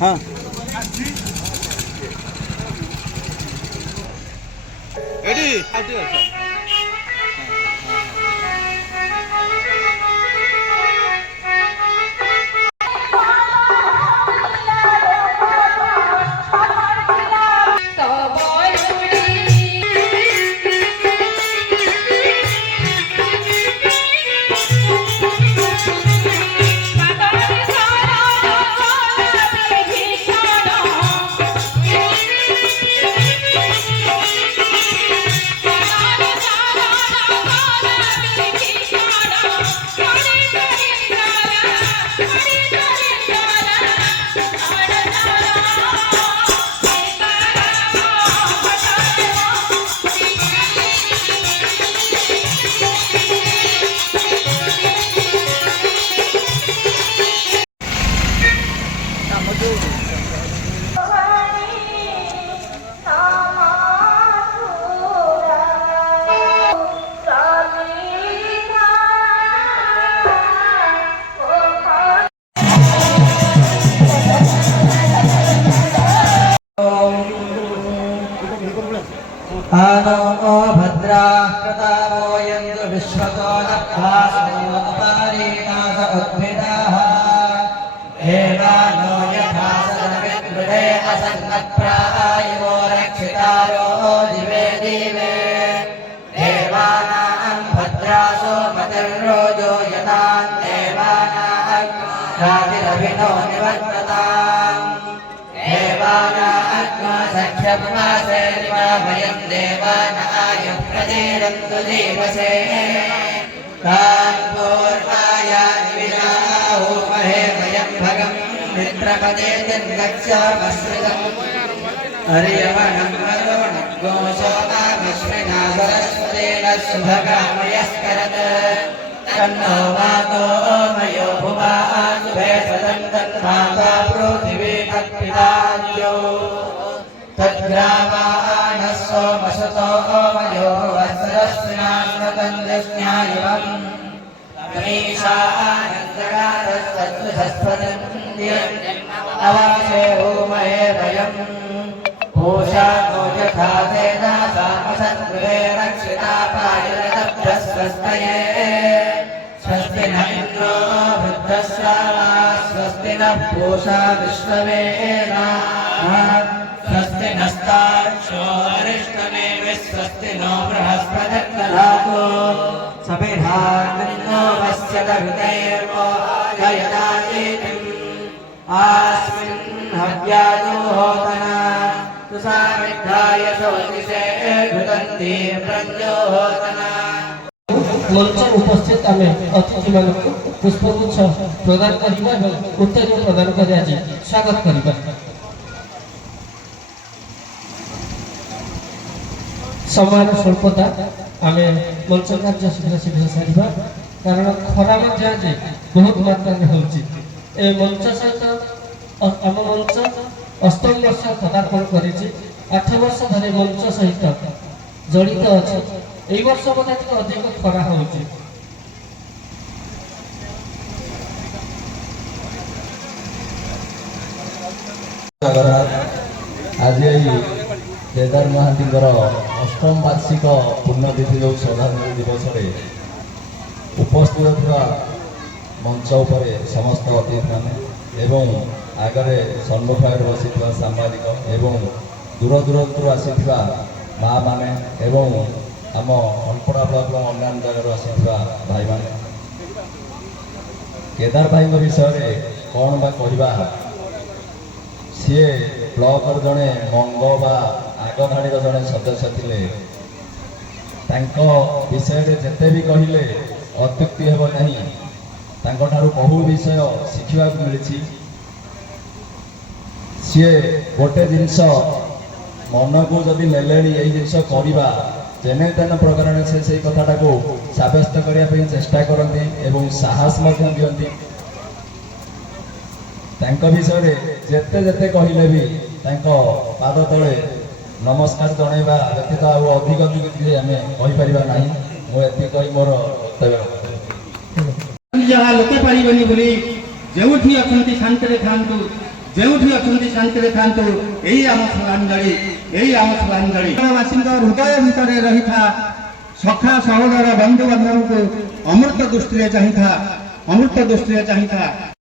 हाँ एडी आइटि अच्छा आनो भद्राः कृतावो यन्तु विश्वतो नभ्यासोपरीणास उद्भिदाः एवानो यथा सदविद्रुडे असन्नप्रायुवो रक्षितारो दिवे दिवे देवानां भद्रासो मतिर्रोजो यतान् देवानां रातिरभिनो निवर्तताम् वयं देवानाय प्रतीरन्तु देवसे पूर्वायानिविनाहोमहे वयं भगं मित्रपदे निर्गच्छामश्रितम् हरियवनं वरुणं गोशोकामश्रिना सरस्वतेन शुभकामयस्करत् तन्नो वातो मयो भुवासुभे सदं तन्माता पृथिवी तत्पिताज्यो तद्ग्रामाणः सोमसतो मयो वस्त्रस्विनाश्वतन्द्रस्न्यायवम् तमीशानन्दगारस्तत्सस्पदन्त्यम् अवासे होमहे वयम् पूषा नो यथा तेन सामसद्गृहे रक्षिता पायलतभ्यः स्वस्तये स्वस्ति न इन्द्रो वृद्धस्रावा स्वस्ति नः पूषा विश्ववेदाः स्वस्ति नस्ताक्षो अरिष्टनेमिः स्वस्ति नो बृहस्पतिर्दधातु समिधाग्निनो वस्यत हृदयर्वो जयदायेतिम् आस्मिन् हव्यायो होतना तुसामिद्धाय सोतिषे घृतन्ति प्रञ्जोहोतना मंच उपस्थित आम अतिथि मान पुष्पगुच्छ प्रदान करवा उत्तर प्रदान कर स्वागत करवा समय स्वल्पता आम मंच कार्य शीघ्र शीघ्र सारा कारण खरा बहुत मात्रा होची ए मंच सहित आम मंच अष्टम वर्ष पदार्पण कर 8 वर्ष धरे मंच सहित जड़ित अच्छे এই বর্ষ বোধহয় টিকে অধিক খরা হচ্ছে आज केदार महांती अष्टम वार्षिक पुण्यतिथि जो श्रद्धांजलि दिवस उपस्थित था मंच उपर समस्त अतिथि मैंने एवं आगे सम्मुखर बसी सांबादिक एवं दूर दूर आसी माँ मैंने एवं आम अंपड़ा ब्लॉक अन्य जगह आसीथिबा भाई माने केदार भाई विषय कौन बा कहवा सी ब्लॉक जड़े मंग बा आगधाड़ी जड़े सदस्य थे विषय जिते भी कहले अत्युक्ति हेब नहीं बहु विषय शिखा मिली सी गोटे जिनस मन को जदि नेले यही जिनस करवा जेने तेन प्रकार से कथाटा को सब्यस्त करने चेष्टा करती एवं साहस दिखती विषय जेते जेते कहले भी पाद तले नमस्कार जनइबा व्यतीत आउ अधिक आम कहीपर ना मुझे मोर वक्तव्य ଯାହା ଲୋକେ ପାରିବେନି ବୋଲି ଯେଉଁଠି ଅଛନ୍ତି ଶାନ୍ତିରେ ଖାଆନ୍ତୁ, ଯେଉଁଠି ଅଛନ୍ତି ଶାନ୍ତିରେ ଖାଆନ୍ତୁ। ଏଇ ଆମ ଶ୍ରଦ୍ଧାଞ୍ଜଳି, ଏଇ ଆମ ଶ୍ରଦ୍ଧାଞ୍ଜଳି। ବାସୀଙ୍କ ହୃଦୟ ଭିତରେ ରହିଥା ସଖା ସହୋଦର ବନ୍ଧୁବାନ୍ଧବଙ୍କୁ ଅମୃତ ଦୃଷ୍ଟିରେ ଚାହିଁଥା, ଅମୃତ ଦୃଷ୍ଟିରେ ଚାହିଁଥା।